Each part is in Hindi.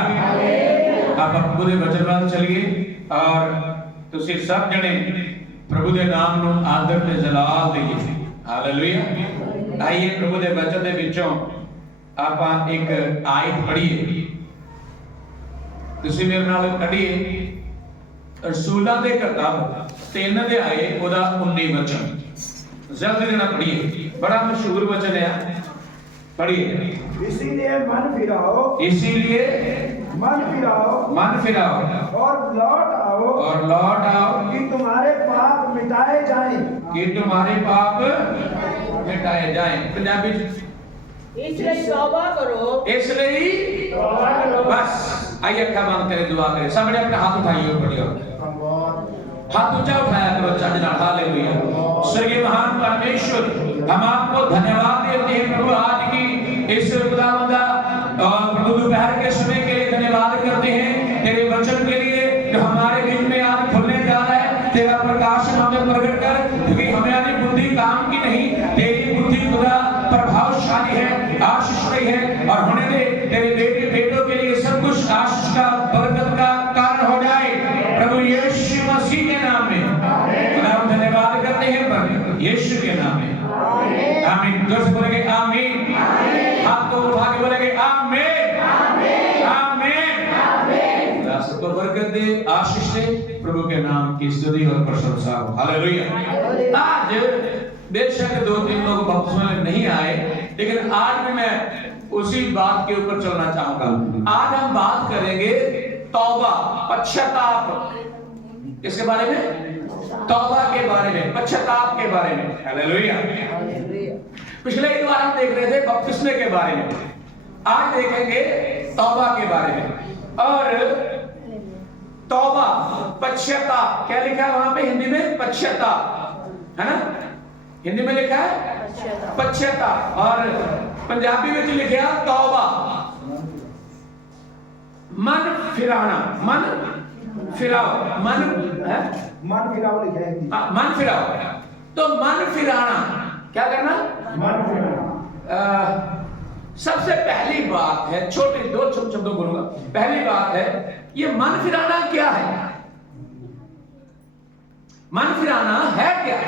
आप प्रभु के वचन वाल चलिए और तुसी सब जने प्रभु के नाम नु आदर ते जलाल दईए। हालेलुया। आइए प्रभु के वचन के विचों आप एक आयत पढ़िए। तुसी मेरे नाल पढ़िए रसूलां दे किताब 3 अध्याय ओदा 19 वचन। जल्दी देना पढ़िए, बड़ा मशहूर वचन है, पढ़िए। इसीलिए मन फिराओ मन फिराओ और लौट आओ कि तुम्हारे पाप मिटाए जाएं। पंजाबी इसलिए तौबा करो। बस आइए अखा बंद करें, दुआ करें। सबने अपने हाथ उठाइए, बढ़िया हाथ ऊंचा उठाया करो चढ़ना। हालेलुया। स्वर्गीय महान परमेश्वर, हम आपको धन्यवाद देते हैं प्रभु आज की इस खुदावंदा और प्रभु दोपहर के समय के लिए धन्यवाद करते हैं तेरे वचन के लिए जो हमारे बीच में आज खुलने जा रहा है। तेरा प्रकाश हमें प्रकट कर, क्योंकि हमारी बुद्धि काम की नहीं, तेरी बुद्धि खुदा प्रभावशाली है, आशीषमय है और होने दे तेरे बेटे बेटों के लिए सब कुछ आशीष का बरकत का कारण हो जाए प्रभु यीशु मसीह के नाम में। खुदा हम धन्यवाद करते हैं प्रभु यीशु के नाम में। आमीन। जोर से बोलेंगे आमीन। हाथ को उठा के बोलेंगे आमीन। खुदा सबको बरकत दे, आशीष दे, प्रभु के नाम की स्तुति और प्रशंसा हो। हालेलुया। आज बेशक 2-3 लोग बपतिस्मा में नहीं आए, लेकिन आज भी मैं उसी बात के ऊपर चलना चाहूंगा। आज हम बात करेंगे तौबा, पश्चाताप। किसके बारे में? तौबा के बारे में, पश्चाताप के बारे में। हालेलुया। पिछले एक बार हम देख रहे थे बपतिस्मे के बारे में, आज देखेंगे तौबा के बारे में। और तौबा, पश्चाताप, क्या लिखा है वहां पे हिंदी में? पश्चाताप, है ना? हिंदी में लिखा है पश्चाताप और पंजाबी में लिखा तौबा। मन फिराना, मन फिराओ, मन फिराओ लिखा है। मन फिराओ। तो मन फिराना क्या करना? मन फिराना। सबसे पहली बात है, छोटे 2 शब्दों बोलूंगा। पहली बात है, ये मन फिराना क्या है? मन फिराना है क्या?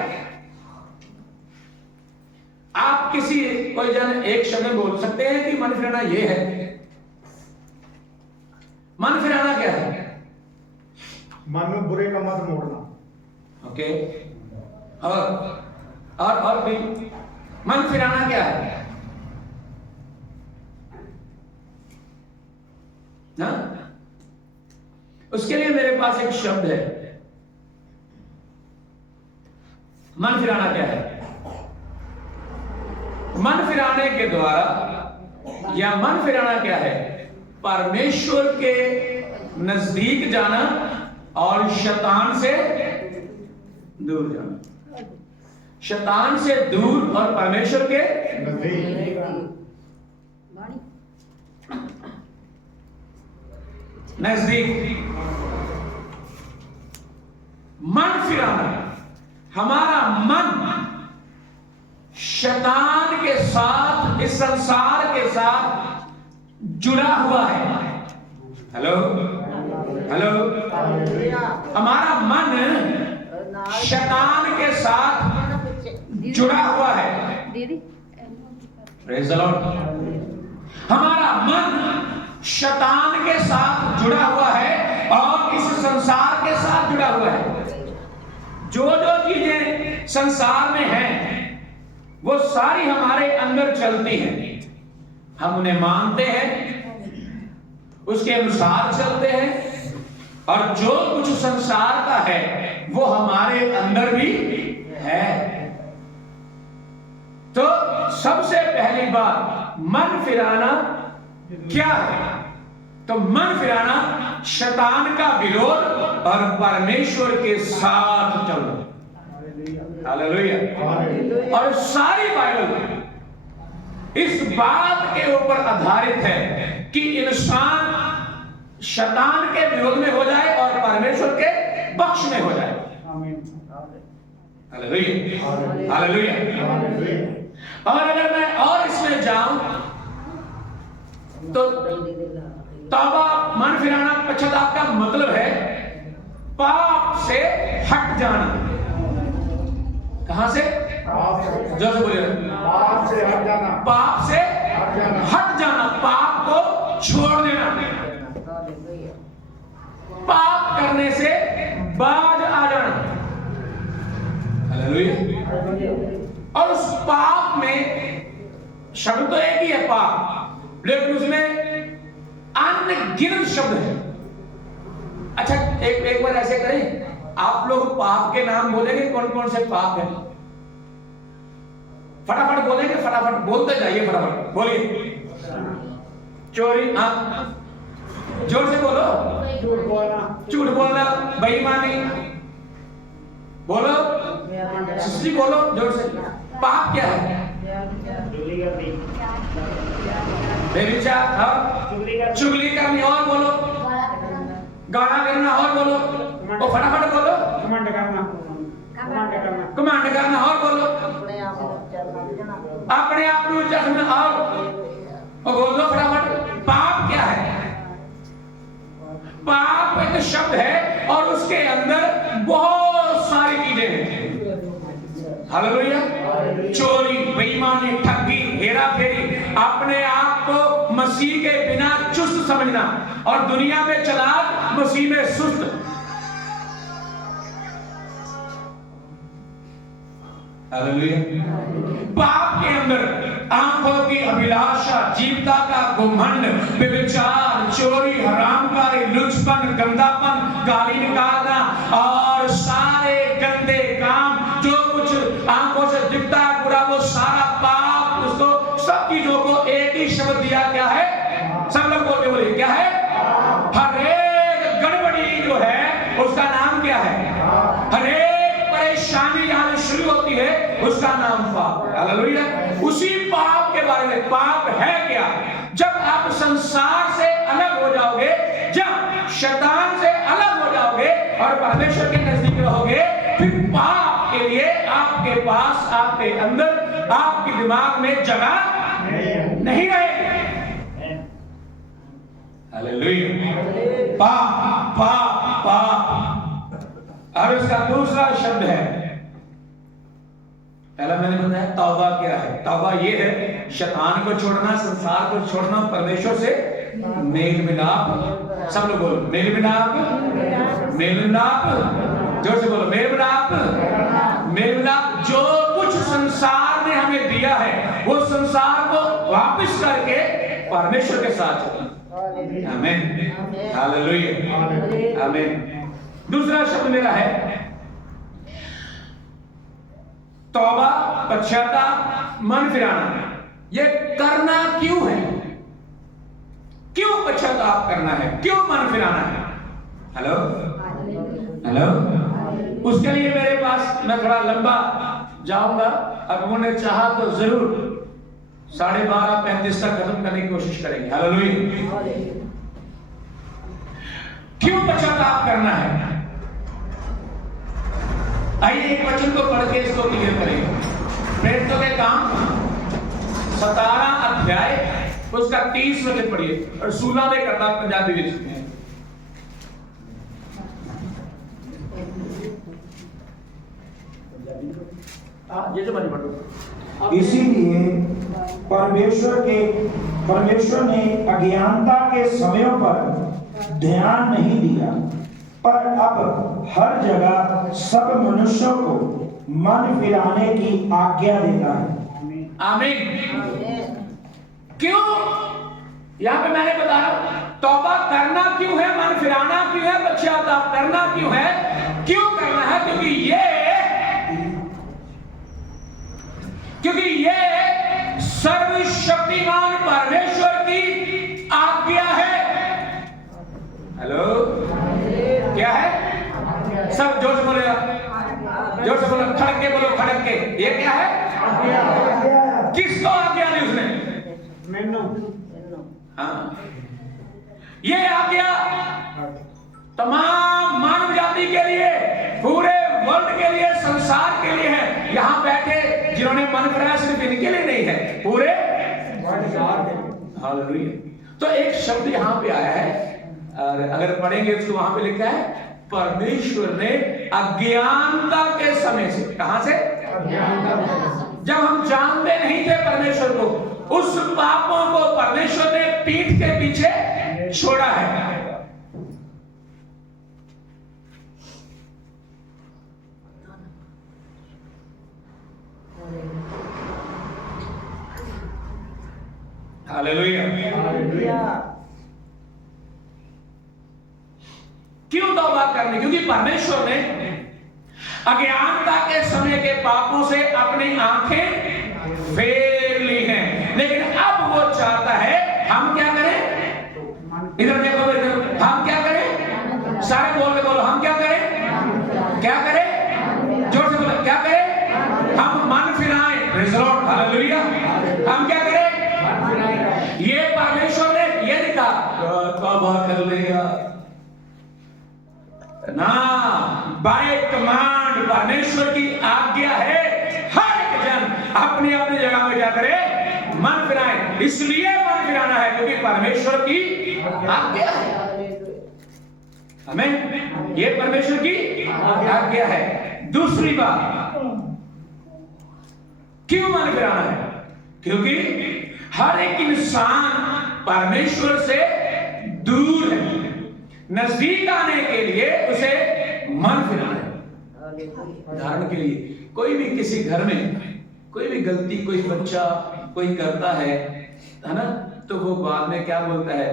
आप किसी कोई जन एक शब्द में बोल सकते हैं कि मन फिराना ये है। मन फिराना क्या है? मन में बुरे कामों से मोड़ना। ओके। और भी मन फिराना क्या है? ना? उसके लिए मेरे पास एक शब्द है। मन फिराना क्या है? मन फिराने के द्वारा या मन फिराना क्या है? परमेश्वर के नजदीक जाना और शैतान से दूर जाना। शैतान से दूर और परमेश्वर के नजदीक। मन फिराना, हमारा मन शैतान के साथ, इस संसार के साथ जुड़ा हुआ है। Hello hello. हमारा मन शैतान के साथ जुड़ा हुआ है। Praise the Lord. हमारा मन शैतान के साथ जुड़ा हुआ है और इस संसार के साथ जुड़ा हुआ है। जो चीजें संसार में हैं वो सारी हमारे अंदर चलती हैं। हम उन्हें मानते हैं, उसके अनुसार चलते हैं और जो कुछ संसार का है वो हमारे अंदर भी है। तो सबसे पहली बात, मन फिराना क्या है? तो मन फिराना शैतान का विरोध और परमेश्वर के साथ चलना। हालेलुया। और सारी बाइबल इस बात के ऊपर आधारित है कि इंसान शैतान के विरोध में हो जाए और परमेश्वर के पक्ष में हो जाए। हालेलुया। हालेलुया। और अगर मैं और इसमें जाऊं तो तौबा मन फिराना पश्चाताप का मतलब है पाप से हट जाना। कहां से? जोर से बोलिए। पाप से हट जाना। पाप से हट जाना, पाप को छोड़ देना, पाप करने से बाज आ जाना। हालेलुया। और उस पाप में शब्द तो एक ही है पाप, लेकिन उसमें अनगिनत शब्द है। अच्छा एक बार ऐसे करें, आप लोग पाप के नाम बोलेंगे, कौन कौन से पाप हैं? फटाफट बोलेंगे, फटाफट बोलते जाइए, फटाफट बोलिए। चोरी, हाँ जोर से बोलो। झूठ बोलना, बेईमानी बोलो, सच्ची बोलो जोर से। पाप क्या है? व्यभिचार, चुगली करनी, और बोलो। गाना करना, और बोलो। वो फटाफट बोलो। कमांड करना, और बोलो। अपने आप को ऊंचा समझना, और बोल दो फटाफट। पाप क्या है? पाप एक शब्द है और उसके अंदर बहुत सारी चीजें हैं। हालेलुया। चोरी, बेईमानी, ठगी, हेरा फेरी, अपने आप को मसीह के बिना चुस्त समझना और दुनिया में चालाक, मसीह में सुस्त। हालेलुया। पाप के अंदर आंखों की अभिलाषा, जीवता का घमंड, व्यभिचार, चोरी, हरामकारी, लुचपन, गंदापन, गाली निकालना और सारे गंदे काम, जो कुछ आंखों से दिखता है बुरा, वो सारा पाप। उसको सब चीजों को एक ही शब्द दिया, क्या है? सब लोग बोल के बोलिए, क्या है? हर एक गड़बड़ी जो है उसका नाम क्या है? हर एक परेशानी यहां शुरू होती है उसका नाम पाप है। हालेलुया। उसी पाप के बारे में, पाप है क्या? जब आप संसार से अलग हो जाओगे, जब शैतान से अलग हो जाओगे और परमेश्वर के नजदीक रहोगे, फिर पाप के लिए आपके पास, आपके अंदर, आपके दिमाग में जगह नहीं रहेगी। हालेलुया। पाप, पाप, पाप। और इसका दूसरा शब्द है, पहला मैंने बताया तौबा क्या है। तौबा ये है शैतान को छोड़ना, संसार को छोड़ना, परमेश्वर से मेल मिलाप। सब लोग बोलो, मेल मिलाप, मेल मिलाप, जोर से बोलो, मेल मिलाप, मेल मिलाप। जो कुछ संसार ने हमें दिया है वो संसार को वापस करके परमेश्वर के साथ चलना। आमीन, हालेलुया, आमीन। दूसरा शब्द मेरा है तौबा, पश्चाताप, मन फिराना। ये करना क्यों है? क्यों पश्चाताप करना है? क्यों मन फिराना है? Hello hello. उसके लिए मेरे पास, मैं थोड़ा लंबा जाऊंगा, अगर उन्होंने चाहा तो जरूर 12:35 तक खत्म करने की कोशिश करेंगे। हालेलुया। क्यों पश्चाताप करना है? आइए एक वचन को पढ़ के इसको क्लियर करेंगे। प्रेरितों के काम 17 अध्याय उसका 30 वचन पढ़िए और 16 में करना पंजाबी में। ये जो पढ़ो। इसीलिए परमेश्वर ने अज्ञानता के समयों पर ध्यान नहीं दिया, पर अब हर जगह सब मनुष्यों को मन फिराने की आज्ञा देता है। आमीन। क्यों? यहां पे मैंने बताया तौबा करना क्यों है, मन फिराना क्यों है, पश्चाताप करना क्यों है? क्यों करना है? क्योंकि ये सर्वशक्तिमान परमेश्वर की आज्ञा है। हेलो, क्या है? सब जोर से बोलेगा, जोर से बोलो, खड़क के बोलो, खड़क के। ये क्या है? किसको आज्ञा दी उसने? मैंने। हाँ, ये आज्ञा तमाम मानव जाति के लिए, पूरे वर्ल्ड के लिए, संसार के लिए है। यहां बैठे जिन्होंने मन फिराया सिर्फ इनके लिए नहीं है, पूरे। हालेलुया। तो एक शब्द यहां पे आया है, और अगर पढ़ेंगे उसको वहां पे लिखा है परमेश्वर ने अज्ञानता के समय से, कहां से? जब हम जानते नहीं थे परमेश्वर को, उस पापों को परमेश्वर ने पीठ के पीछे छोड़ा है। हालेलुया। क्यों तौबा करनी? क्योंकि परमेश्वर ने अज्ञानता के समय के पापों से अपनी आंखें फेर ली हैं, लेकिन अब वो चाहता है हम क्या करें? इधर देखो, इधर हम क्या करें? सारे बोल के बोलो, हम क्या करें? क्या करें? जोर से बोलो, क्या करें? हम मन फिराएं। Praise the lord, hallelujah. हम क्या करें? ये परमेश्वर ने ये लिखा, तौबा कर लेगा ना, बाय कमांड, परमेश्वर की आज्ञा है, हर एक जन अपनी अपनी जगह में क्या करे? मन फिराए। इसलिए मन फिराना है क्योंकि परमेश्वर की आज्ञा है। हमें ये परमेश्वर की आज्ञा है। दूसरी बात, क्यों मन फिराना है? क्योंकि हर एक इंसान परमेश्वर से दूर है, नजदीक आने के लिए उसे मन फिराना है। उदाहरण के लिए, कोई भी किसी घर में कोई भी गलती कोई बच्चा कोई करता है ना, तो वो बाद में क्या बोलता है?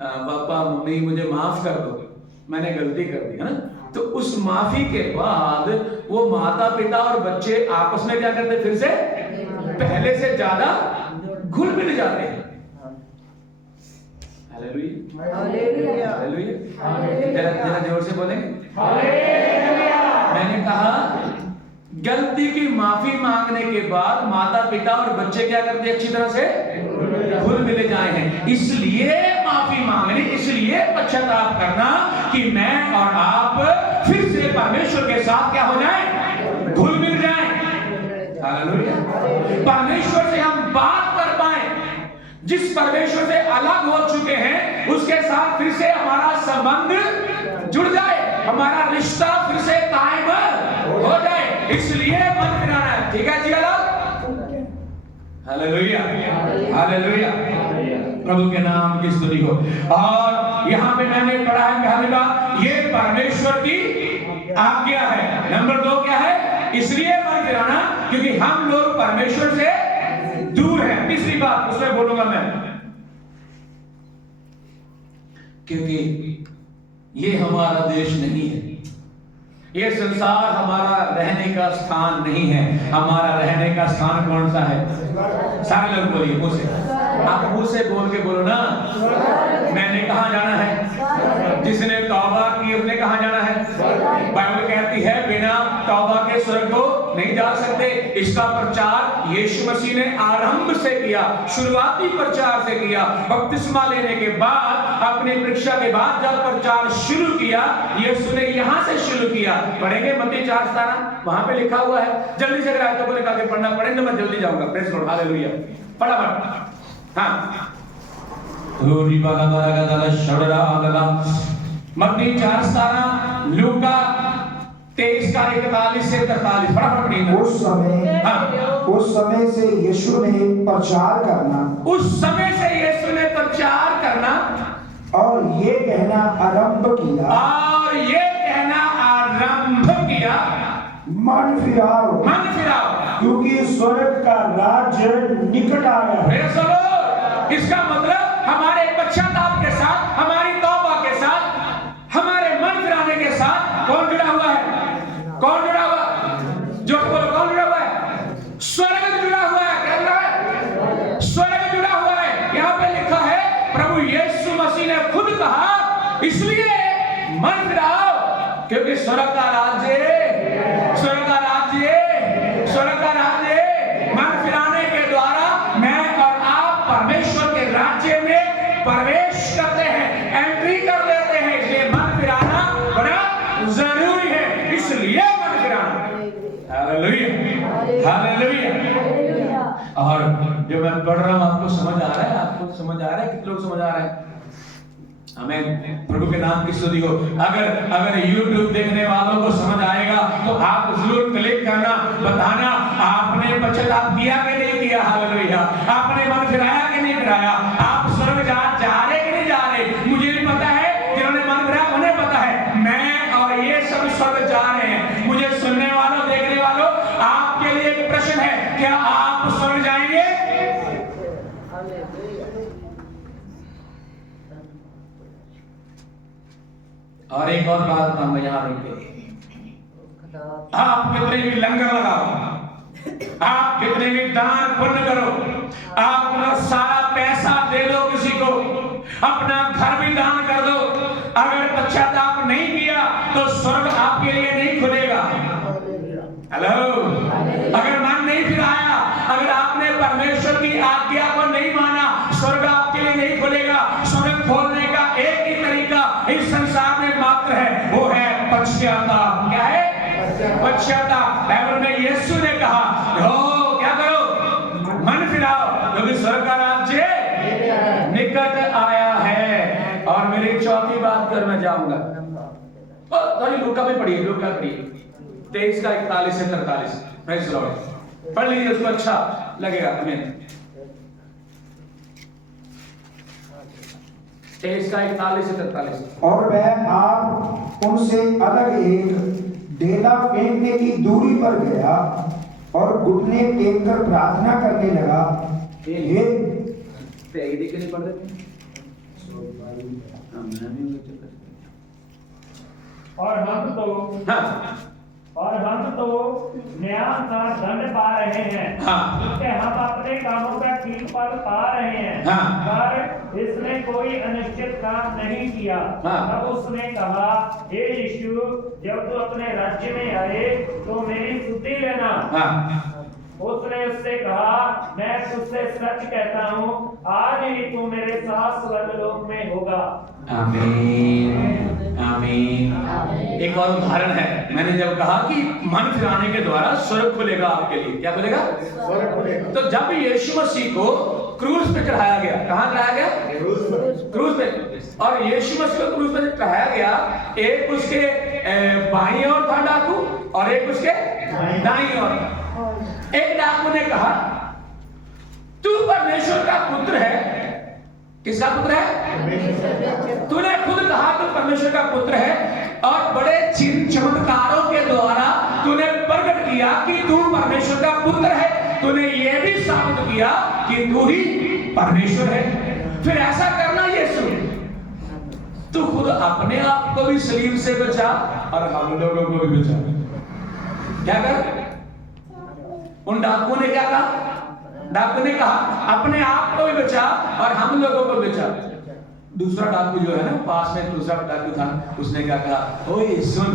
पापा मम्मी मुझे माफ कर दो, मैंने गलती कर दी, है ना। तो उस माफी के बाद वो माता पिता और बच्चे आपस में क्या करते? फिर से पहले से ज्यादा घुल मिल जाते हैं। Hallelujah, hallelujah. जरा जोर से बोलेंगे, हालेलुया। मैंने कहा गलती की माफी मांगने के बाद माता पिता और बच्चे क्या करते हैं? अच्छी तरह से घुल मिले जाए हैं। इसलिए माफी मांगनी, इसलिए पश्चाताप करना कि मैं और आप फिर से परमेश्वर के साथ क्या हो जाए? घुल मिल जाए। हालेलुया। परमेश्वर से हम बात कर पाए, जिस परमेश्वर से अलग हो चुके हैं उसके साथ फिर से हमारा संबंध जुड़ जाए, हमारा रिश्ता फिर से कायम हो जाए। इसलिए मन फिराना है। ठीक है जी, हालेलुया, हालेलुया। प्रभु के नाम की स्तुति हो। और यहाँ पे मैंने पढ़ा है पहली बात, ये परमेश्वर की आज्ञा है। नंबर 2 क्या है? इसलिए मन फिराना क्योंकि हम लोग परमेश्वर से दूर है। तीसरी बात उसमें बोलूंगा मैं, क्योंकि ये हमारा देश नहीं है, ये संसार हमारा रहने का स्थान नहीं है। हमारा रहने का स्थान कौन सा है? सारे लोग बोलिए मुंह से, आप मुंह से बोल के बोलो ना। मैंने कहाँ जाना है? जिसने तौबा की उसने कहाँ जाना है? बाइबल कहती है बिना तौबा के स्वर्ग को नहीं जा सकते। इसका प्रचार यीशु मसीह ने आरंभ से किया, शुरुआती प्रचार से किया। बपतिस्मा लेने के बाद, अपनी परीक्षा के बाद जब प्रचार शुरू किया, यीशु ने यहाँ से शुरू किया। पढ़ेंगे मत्ती 4:17, वहां पे लिखा हुआ है। जल्दी से अगर आयतों को निकाल के पढ़ना पड़े तो मैं जल्दी जाऊंगा। Praise the lord, hallelujah. फटाफट, हाँ। मत्ती 4:17, लूका 23:41 से 43, फटाफट पढ़िए। उस समय से यीशु ने प्रचार करना, उस समय से यीशु ने प्रचार करना और ये कहना आरंभ किया, और ये कहना आरंभ किया, मन फिराओ, मन फिराओ, क्योंकि स्वर्ग का राज्य निकट आया है। Praise the Lord. इसका मतलब हमारे पश्चाताप के साथ, हमारी तौबा के साथ, हमारे मन फिराने के साथ कौन जुड़ा हुआ है? कौन जुड़ा हुआ? जो बोलो, कौन जुड़ा हुआ है? स्वर्ग जुड़ा हुआ है। क्या जुड़ा है? स्वर्ग जुड़ा हुआ है। यहाँ पे लिखा है, प्रभु यीशु मसीह ने खुद कहा, इसलिए मन फिराओ क्योंकि स्वर्ग का राज्य, स्वर्ग का राज्य, स्वर्ग का राज्य। मन फिराने के द्वारा मैं और आप परमेश्वर के राज्य में प्रवेश करते हैं, एंट्री कर लेते हैं। इसलिए मन फिराना बड़ा जरूरी है। इसलिए मन फिराना। Hallelujah, hallelujah. और जो मैं पढ़ रहा हूं आपको समझ आ रहा है? आपको समझ आ रहा है? कितने लोग समझ आ रहा है? हमें प्रभु के नाम की स्तुति हो। अगर YouTube देखने वालों को समझ आएगा तो आप जरूर क्लिक करना, बताना आपने पश्चाताप किया कि नहीं किया। हालेलुया। आपने मन फिराया कि नहीं फिराया। आप स्वर्ग जा रहे कि नहीं जा रहे। मुझे नहीं पता है, जिन्होंने मन फिराया उन्हें पता है। मैं और ये सब स्वर्ग जा रहे हैं। मुझे सुनने वालों, देखने वालों, आपके लिए एक प्रश्न है, क्या आप स्वर्ग जाएंगे? और एक और बात मैं यहाँ रुके, आप कितने भी लंगर लगाओ, आप कितने भी दान पुण्य करो, आप अपना सारा पैसा दे दो किसी को, अपना घर भी दान कर दो, अगर पश्चाताप नहीं किया तो स्वर्ग आपके लिए नहीं खुलेगा। हेलो, अगर मन नहीं फिराया, अगर आपने परमेश्वर की आज्ञा को नहीं माना, स्वर्ग आपके लिए नहीं खुलेगा। स्वर्ग खोलने का एक ही तरीका इस संसार में मात्र है, वो है पश्चाताप। क्या है? पश्चाताप। बाइबल में यीशु ने कहा, हो क्या करो, मन फिराओ, क्योंकि स्वर्ग का राज्य निकट आया है। और मेरी चौथी बात कर मैं जाऊंगा, और लूका भी पढ़िए, लूका पढ़िए 23 का 41 से 43। प्रेज़ लॉर्ड, पढ़ लीजिए, उसको अच्छा लगेगा। आमीन। 23 का 41 से 43। और वह आप उनसे अलग एक डेला फेंकने की दूरी पर गया और घुटने टेक कर प्रार्थना करने लगा, हे और हम तो न्याय का दंड पा रहे हैं, क्योंकि हम अपने कामों का ठीक फल पा रहे हैं, पर इसने कोई अनिश्चित काम नहीं किया। तब उसने कहा, हे यीशु, जब तू अपने राज्य में आए तो मेरी स्तुति लेना। उसने उससे कहा, मैं तुझसे सच कहता हूँ, आज ही तू मेरे साथ स्वर्गलोक में होगा। आमीन, आमीन। एक और उदाहरण है, मैंने जब कहा कि मन फिराने के द्वारा स्वर्ग खुलेगा आपके लिए। क्या खुलेगा? स्वर्ग खुलेगा। तो जब यीशु मसीह को क्रूस पे चढ़ाया गया, कहाँ चढ़ाया गया? क्रूस पे। और यीशु मसीह को क्रूस पे चढ़ाया गया, एक उसके बाईं ओर था डाकू और एक उसके दाईं ओर। एक डाकू ने कहा, तू परमेश्वर का पुत्र है। किसका पुत्र है? तूने खुद कहा तू परमेश्वर का पुत्र है, और बड़े चिन्ह चमत्कारों के द्वारा तूने प्रकट किया कि तू परमेश्वर का पुत्र है। तूने ये भी साबित किया कि तू ही परमेश्वर है। फिर ऐसा करना यीशु, तू खुद अपने आप को भी सलीब से बचा और हम लोगों को भी बचा। क्या कर? उन डाकुओं ने क्या कहा? डाकू ने कहा, अपने आप को भी बचा और हम लोगों को बचा। दूसरा डाकू जो है ना, पास में दूसरा डाकू था, उसने क्या कहा, ओए सुन।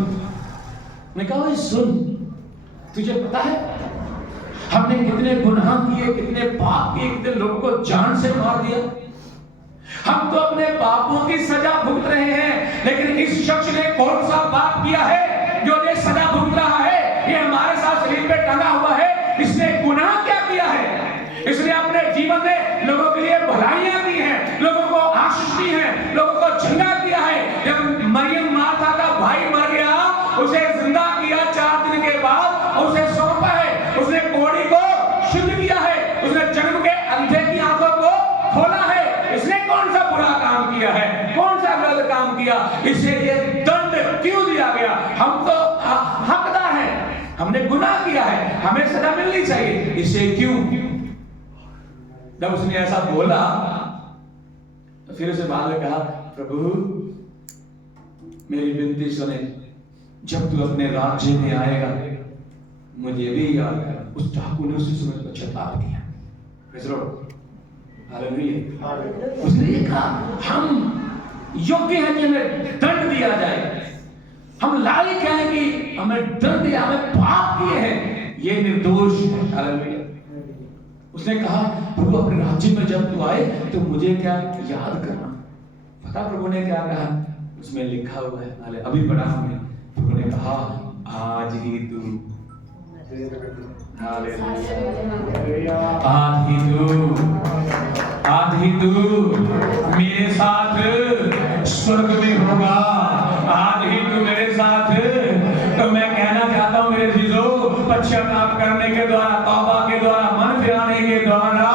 मैं कहा, ओए सुन, तुझे पता है हमने कितने गुनाह किए, कितने पाप किए, कितने लोगों को जान से मार दिया। हम तो अपने पापों की सजा भुगत रहे हैं, लेकिन इस शख्स ने कौन सा पाप किया है जो ये सजा भुगत रहा है? ये हमारे साथ सलीब पे टंगा हुआ है। इसने गुनाह क्या किया है? इसने अपने जीवन में लोगों के लिए भलाइयां दी हैं, लोगों को आशीष दी है, लोगों को चंगा किया है। जब मरियम मार्था का भाई मर गया, उसे जिंदा किया 4 दिन के बाद, उसे सौंपा है। उसने कोढ़ी को शुद्ध किया है, उसने जन्म के अंधे की आंखों को खोला है। इसने कौन सा बुरा काम किया है? कौन सा गलत काम किया? इसे ये दंड क्यों दिया गया? हम तो हकदार हैं, हमने गुनाह किया है, हमें सजा मिलनी चाहिए, इसे क्यों? जब उसने ऐसा बोला तो फिर उसे बाद में कहा, प्रभु मेरी विनती सुने, जब तू अपने राज्य में आएगा मुझे भी याद कर। उस डाकू ने उसी समय पश्चाताप किया। Praise Lord, hallelujah. उसने ये कहा, हम योग्य हैं कि हमें दंड दिया जाए, हम लायक हैं कि हमें दंड दिया, हमें पाप किए हैं, ये निर्दोष है। हालेलुया। उसने कहा, प्रभु अपने राज्य में जब तू आए तो मुझे क्या याद करना। पता प्रभु ने क्या कहा? उसमें लिखा हुआ है, अभी पढ़ा हमने। प्रभु ने कहा, आज ही तू, हालेलुया, आज ही तू आज ही तू मेरे साथ स्वर्ग में होगा, आज ही तू मेरे साथ। तो मैं कहना चाहता हूं मेरे जीजो, पश्चाताप करने के द्वारा, तौबा के द्वारा, मन फिराने के द्वारा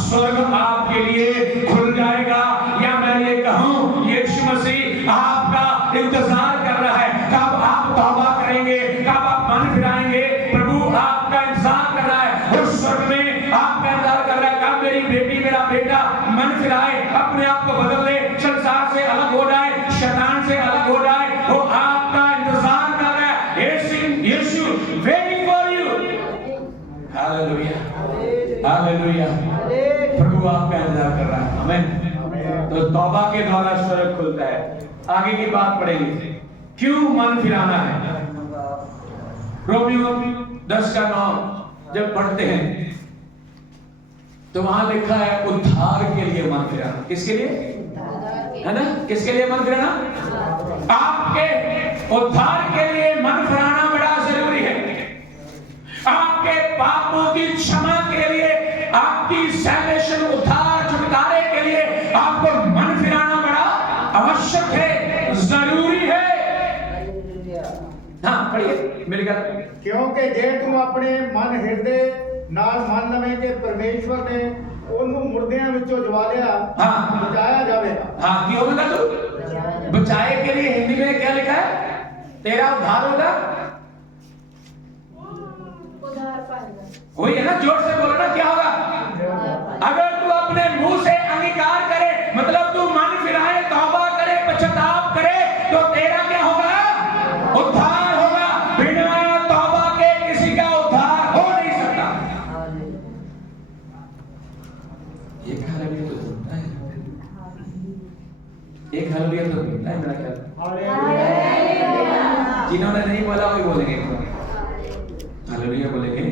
स्वर्ग आपके लिए खुल जाएगा। या मैं ये कहूं, यीशु मसीह आपका इंतजार कर रहा है, कब आप तौबा करेंगे, कब आप मन फिराएंगे। प्रभु आपका इंतजार कर रहा है, उस स्वर्ग में आपका इंतजार कर रहा है, कब मेरी बेटी, मेरा बेटा मन फिराए, अपने आप को बदल ले, संसार से अलग हो जाए, शैतान से अलग हो जाए। वो आपका इंतजार कर रहा है। Yeshu waiting for you. Hallelujah, hallelujah. प्रभु आपका इंतजार कर रहा है। आमीन। तो तौबा के द्वारा स्वर्ग खुलता है। आगे की बात पढ़ेंगे, क्यों मन फिराना है। रोमियो 10:9 जब पढ़ते हैं तो वहां लिखा है उद्धार के लिए मन फिराना। किसके लिए है ना, किसके लिए मन फिराना? आपके उद्धार के लिए मन फिराना बड़ा जरूरी है। आपके पापों की क्षमा के लिए, आपकी सैल्वेशन, उद्धार, छुटकारे के लिए आपको मन फिराना बड़ा आवश्यक है, जरूरी है। हाँ पढ़िए मेरी गल। क्योंकि जे तू अपने मन हिरदे नाल मन लवे कि परमेश्वर ने ਉਹਨੂੰ मुर्दियां ਵਿੱਚੋਂ ਜਵਾਲਿਆ, हाँ बचाया जाएगा। हाँ की होगा तू बचाए के लिए। हिंदी में क्या लिखा है? तेरा उद्धार होगा, उधार पाएगा। वही है ना, जोर से बोलो ना, क्या होगा? अगर तू अपने मुंह से अंगीकार करे, मतलब तू मन फिराए, तौबा करे, पश्चाताप करे, तो तेरा क्या होगा? उद्धार होगा। बिना तौबा के किसी का उद्धार हो नहीं सकता। एक हालेलुया तो होता है, एक हालेलुया तो होता है मेरा ख्याल। जिन्होंने नहीं बोला वही बोलेंगे, हालेलुया बोलेंगे।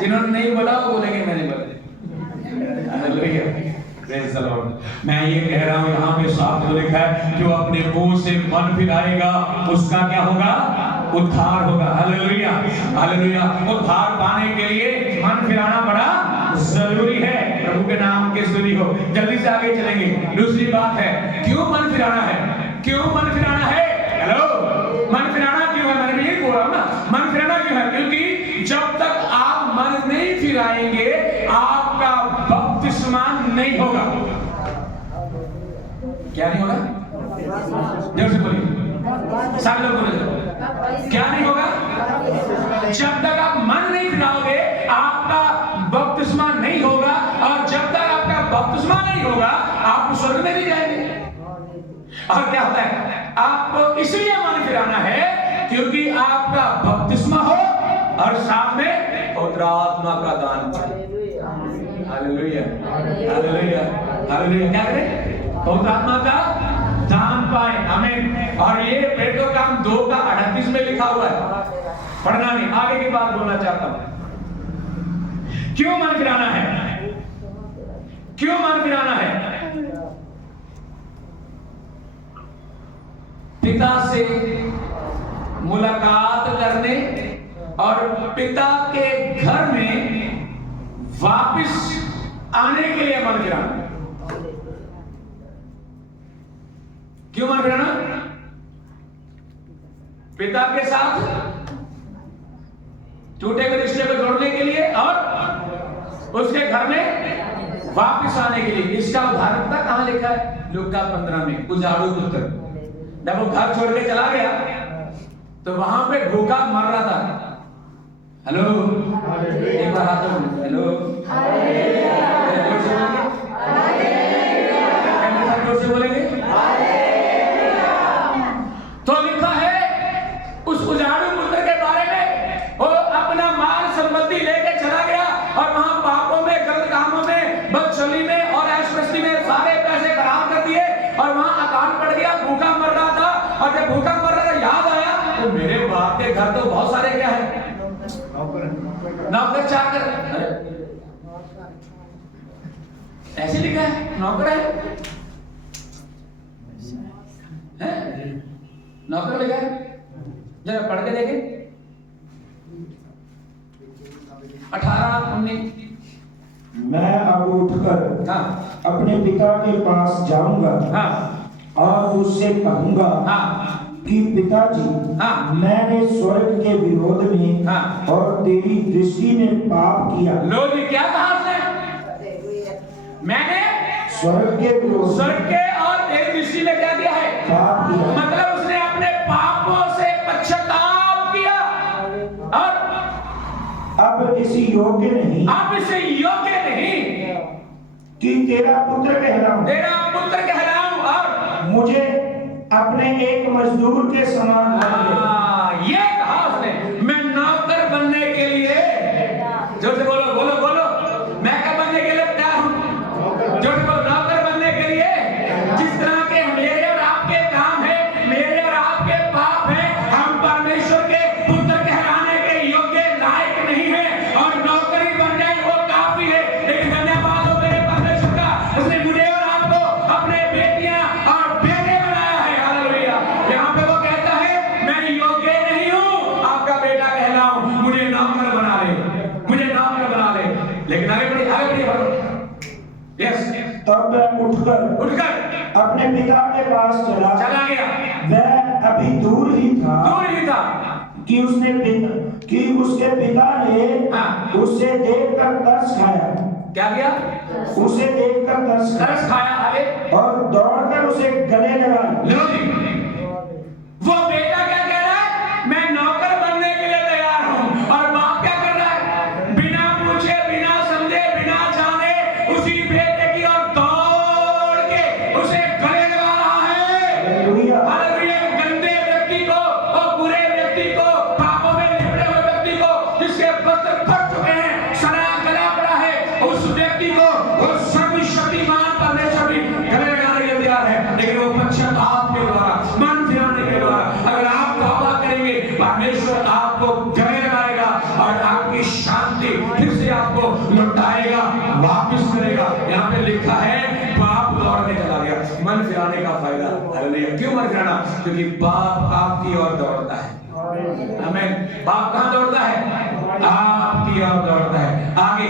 जिन्होंने नहीं बोला वो बोलेंगे मैंने बोला। Hallelujah, praise the Lord. मैं ये कह रहा हूं, यहाँ पे साफ तो लिखा है, जो अपने मुंह से मन फिराएगा उसका क्या होगा? उद्धार होगा। Hallelujah, hallelujah. उद्धार पाने के लिए मन फिराना बड़ा जरूरी है। प्रभु के नाम की स्तुति हो। जल्दी से आगे चलेंगे। दूसरी बात है, क्यों मन फिराना है? क्यों मन फिराना है? हेलो, मन फिराना क्यों है? मैंने ये बोला ना, मन फिराना क्यों है? क्योंकि जब तक आप मन नहीं फिराएंगे आपका बपतिस्मा नहीं होगा। क्या नहीं होगा? जोर से बोलिए, सब लोग बोले। क्या नहीं होगा? जब तक आप मन नहीं फिराओगे आपका बपतिस्मा नहीं होगा, और जब तक आपका बपतिस्मा नहीं होगा आप स्वर्ग में नहीं जाएंगे। और क्या होता है? आपको इसलिए मन फिराना है क्योंकि आपका बपतिस्मा हो और साथ में पवित्र आत्मा का दान पाए। Hallelujah, hallelujah, hallelujah. क्या करें? पवित्र आत्मा का दान पाए। आमीन। और ये पेट्रो काम 2:38 में लिखा हुआ है, पढ़ना नहीं, आगे की बात बोलना चाहता हूं। क्यों मन फिराना है? क्यों मन फिराना है? पिता से मुलाकात करने और पिता के घर में वापस आने के लिए मन फिराना। क्यों मन फिराना? पिता के साथ टूटे हुए रिश्ते को जोड़ने के लिए और उसके घर में वापस आने के लिए। इसका उदाहरण पता कहां लिखा है? लूका 15 में, उजाड़ू पुत्र जब वो घर छोड़ के चला गया तो वहां पे भूखा मर रहा था। हेलो, एक बार हाथ में, हेलो, जोर से बोलेंगे। तो लिखा है उस उजाड़ू पुत्र के बारे में, वो अपना माल संपत्ति लेके चला गया और वहां पापों में, गलत कामों में, बदचली में और ऐशप्रस्ती में सारे पैसे खराब कर दिए और वहां अकाल पड़ गया, भूखा मर रहा था। और जब भूखा मर रहा था याद आया तो मेरे बाप के घर तो बहुत सारे क्या है? नौकर चाकर। ऐसे लिखा है, नौकर है, नौकर लिखा है। जरा पढ़ के देखें 18, 19 मैं अब उठकर हाँ अपने पिता के पास जाऊंगा हाँ और उससे कहूंगा हाँ कि पिताजी, हाँ। मैंने स्वर्ग के विरोध में हाँ। और तेरी दृष्टि में पाप किया। लो जी, क्या कहा उसने? मैंने स्वर्ग के विरोध स्वर्ग के और तेरी दृष्टि में क्या किया है? पाप किया। मतलब उसने अपने पापों से पश्चाताप किया और अब इसी योग्य नहीं अब इसे योग्य नहीं कि तेरा पुत्र कहलाऊं, तेरा पुत्र कहलाऊं और मुझे अपने एक मजदूर के समान मान ले। ये कहा उसने, मैं नौकर बनने के लिए, जोर से बोलो बोलो बोलो, मैं क्या बनने के लिए तैयार हूं? जोर से बोलो, नौकर बनने के लिए। जिस तरह के मेरे और आपके काम है, मेरे और आपके पाप है, हम परमेश्वर के पुत्र कहलाने के योग्य लायक नहीं है और नौकरी बन जाए वो काफी है। लेकिन धन्यवाद हो मेरे परमेश्वर का, उसने मुझे और आपको अपने बेटियां और बेटे बनाया है। हालेलुया। यहाँ पे वो कहता है मैं योग्य नहीं हूँ आपका बेटा कहलाऊं, मुझे नौकर बना ले, मुझे नौकर बना ले। लेकिन आगे बढ़िए, आगे बढ़िए। यस, तब मैं उठकर अपने पिता के पास चला गया। वह अभी दूर ही था दूर ही था कि उसके पिता ने हाँ। उसे देखकर तरस खाया। क्या किया? उसे देखकर तरस खाया। आगे और दौड़कर उसे गले लगा। लो जी, वो बेटा क्या कह रहा है? मैं नौकर बनने के लिए तैयार हूं और बाप क्या कर रहा है? बिना पूछे, बिना समझे, बिना जाने उसी बेटे की ओर दौड़ के उसे गले लगा रहा है। हालेलुया। हालेलुया। गंदे व्यक्ति को और बुरे व्यक्ति को, पापों में लिपटे हुए व्यक्ति को, जिसके वस्त्र फट चुके हैं, सड़ा गला पड़ा है, उस व्यक्ति को वो सर्वशक्तिमान परमेश्वर भी गले लगाने के लिए तैयार है। लेकिन वो पश्चाताप के द्वारा, मन फिराने के द्वारा, अगर आप तौबा करेंगे, परमेश्वर आपको गले लगाएगा और आपकी शांति फिर से आपको लौटाएगा, वापस करेगा। यहाँ पे लिखा है बाप दौड़ने चला गया। मन फिराने का फायदा। हालेलुया। क्यों मन फिराना? क्योंकि बाप आपकी ओर दौड़ता है। आमीन। बाप कहाँ दौड़ता है? आपकी ओर दौड़ता है। आगे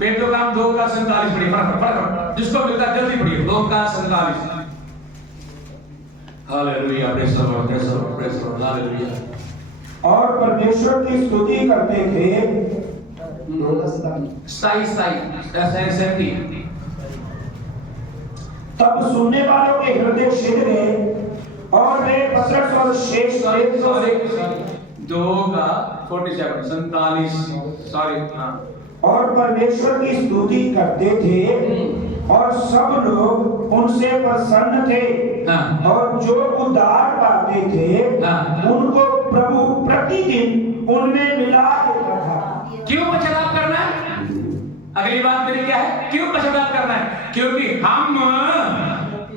पेट्रो का 2:47 पढ़िए, फटाफट जिसको मिलता है जल्दी पढ़िए। 2:47। Hallelujah. Praise the Lord, praise the Lord, praise the lord. Hallelujah. और परमेश्वर की स्तुति करते थे। 27 तब सुनने वालों के हृदय छिद गए और वे पतरस और शेष सॉरी 2:47 सॉरी हाँ। और परमेश्वर की स्तुति करते थे और सब लोग उनसे प्रसन्न थे। हाँ। और जो उद्धार पाते थे हाँ। उनको प्रभु प्रतिदिन उनमें मिला देता था। क्यों पश्चाताप करना है? अगली बात मेरी क्या है? क्यों पश्चाताप करना है? क्योंकि हम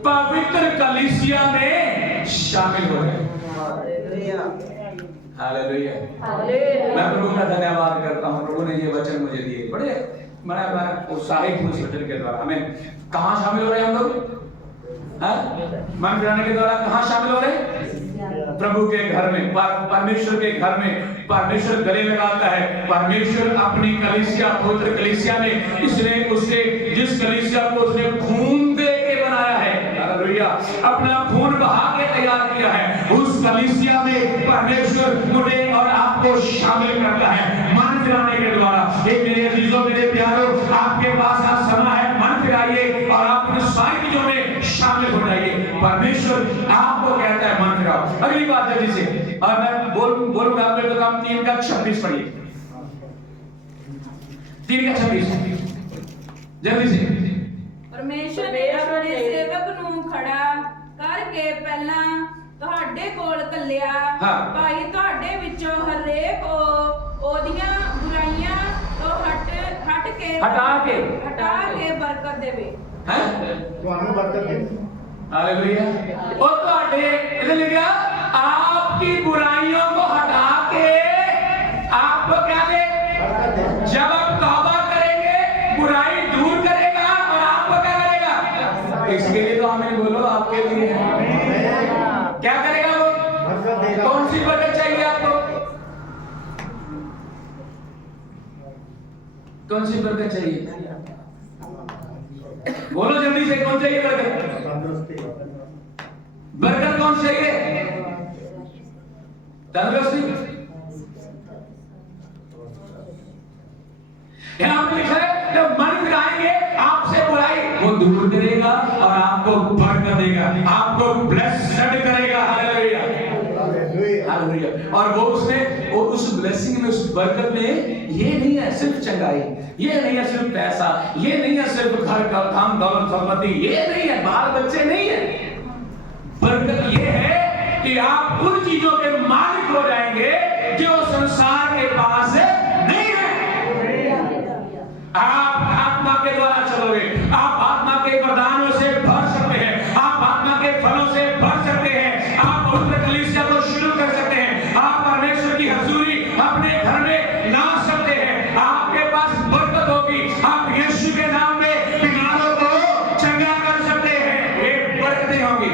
पवित्र कलीसिया में शामिल हो गए। हालेलुया। मैं प्रभु का धन्यवाद करता हूँ, प्रभु ने ये वचन मुझे दिए, बड़े मैं उत्साहित हूँ इस वचन के द्वारा। हमें कहाँ शामिल हो रहे हैं हम लोग? मन फिराने के द्वारा कहाँ शामिल हो रहे हैं? प्रभु के घर में, परमेश्वर के घर में। परमेश्वर गले लगाता है। परमेश्वर अपनी कलीसिया, पवित्र कलीसिया में इसने उससे जिस कलीसिया को उसने खून दे के बनाया है, हालेलुया, अपना खून बहा के तैयार किया है, उस कलीसिया में परमेश्वर मुझे और आपको शामिल करता है मन फिराने के द्वारा। ये मेरे अजीजों, मेरे प्यारों, आपके पास आज समय है, मन फिराइए और आप उन सारी चीजों में शामिल हो जाइए। परमेश्वर आपको कहता है मन फिराओ। अगली बात जल्दी से, और मैं बोलूंगा आपके तो काम 3:26 पढ़िए। 3:26 जल्दी से। परमेश्वर ने अपने सेवक ਨੂੰ ਖੜਾ ਕਰਕੇ ਪਹਿਲਾਂ ਤੁਹਾਡੇ ਕੋਲ ਕੱਲਿਆ। ਭਾਈ ਤੁਹਾਡੇ ਵਿੱਚੋਂ ਹਰੇਕ ਉਹਦੀਆਂ ਬੁਰਾਈਆਂ ਤੋਂ ਹਟ ਕੇ ਹਟਾ ਕੇ ਬਰਕਤ ਦੇਵੇ। ਤੁਹਾਨੂੰ ਬਰਕਤ ਦੇ। हालेलुया। और ਤੁਹਾਡੇ इधर लिखा आपकी बुराइयों को हटा के आपको क्या दे? जब आप तौबा करेंगे, बुराई दूर करेगा और आपको क्या करेगा? इसके लिए तो हमें बोलो, आपके लिए क्या करेगा वो? कौन सी बरकत चाहिए आपको? कौन सी बरकत चाहिए? बोलो जल्दी से, कौन चाहिए बरकत? बरकत कौन चाहिए? तंदुरुस्ती। यहाँ पे लिखा है जब मन फिराएंगे आपसे बुराई वो दूर करेगा और आपको बरकत देगा, आपको ब्लेस्ड करेगा। Hallelujah hallelujah. और वो उसमें वो उस ब्लेसिंग में, उस बरकत में ये नहीं है सिर्फ चंगाई, ये नहीं है सिर्फ पैसा, ये नहीं है सिर्फ घर का धन दौलत संपत्ति, ये नहीं है बाल बच्चे, नहीं है। बरकत ये है कि आप उन चीजों के मालिक हो जाएंगे जो संसार के पास नहीं है। आप आत्मा के द्वारा चलोगे, आप आत्मा के वरदानों से भर सकते हैं, आप आत्मा के फलों से भर सकते हैं, आप पवित्र कलीसिया को शुरू कर सकते हैं, आप परमेश्वर की हजूरी अपने घर में ला सकते हैं, आपके पास बरकत होगी, आप यीशु के नाम में बीमारों को चंगा कर सकते हैं, ये बरकतें होंगी।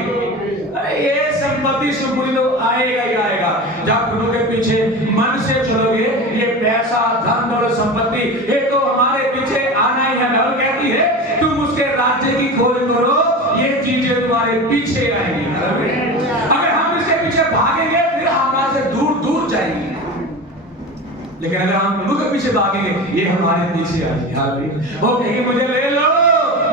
अरे ये संपत्ति सुपुरी तो आएगा ही आएगा जब प्रभु के पीछे मन से चलोगे। ये पैसा धन दौलत संपत्ति ये तो हमारे पीछे आना ही है। बाइबल कहती है तुम उसके राज्य की खोज करो, ये चीजें तुम्हारे पीछे आएंगी। अगर हम इसके पीछे भागेंगे फिर हमारे से दूर दूर जाएंगे, लेकिन अगर हम प्रभु के पीछे भागेंगे ये हमारे पीछे आएगी। वो कहेंगे मुझे ले लो,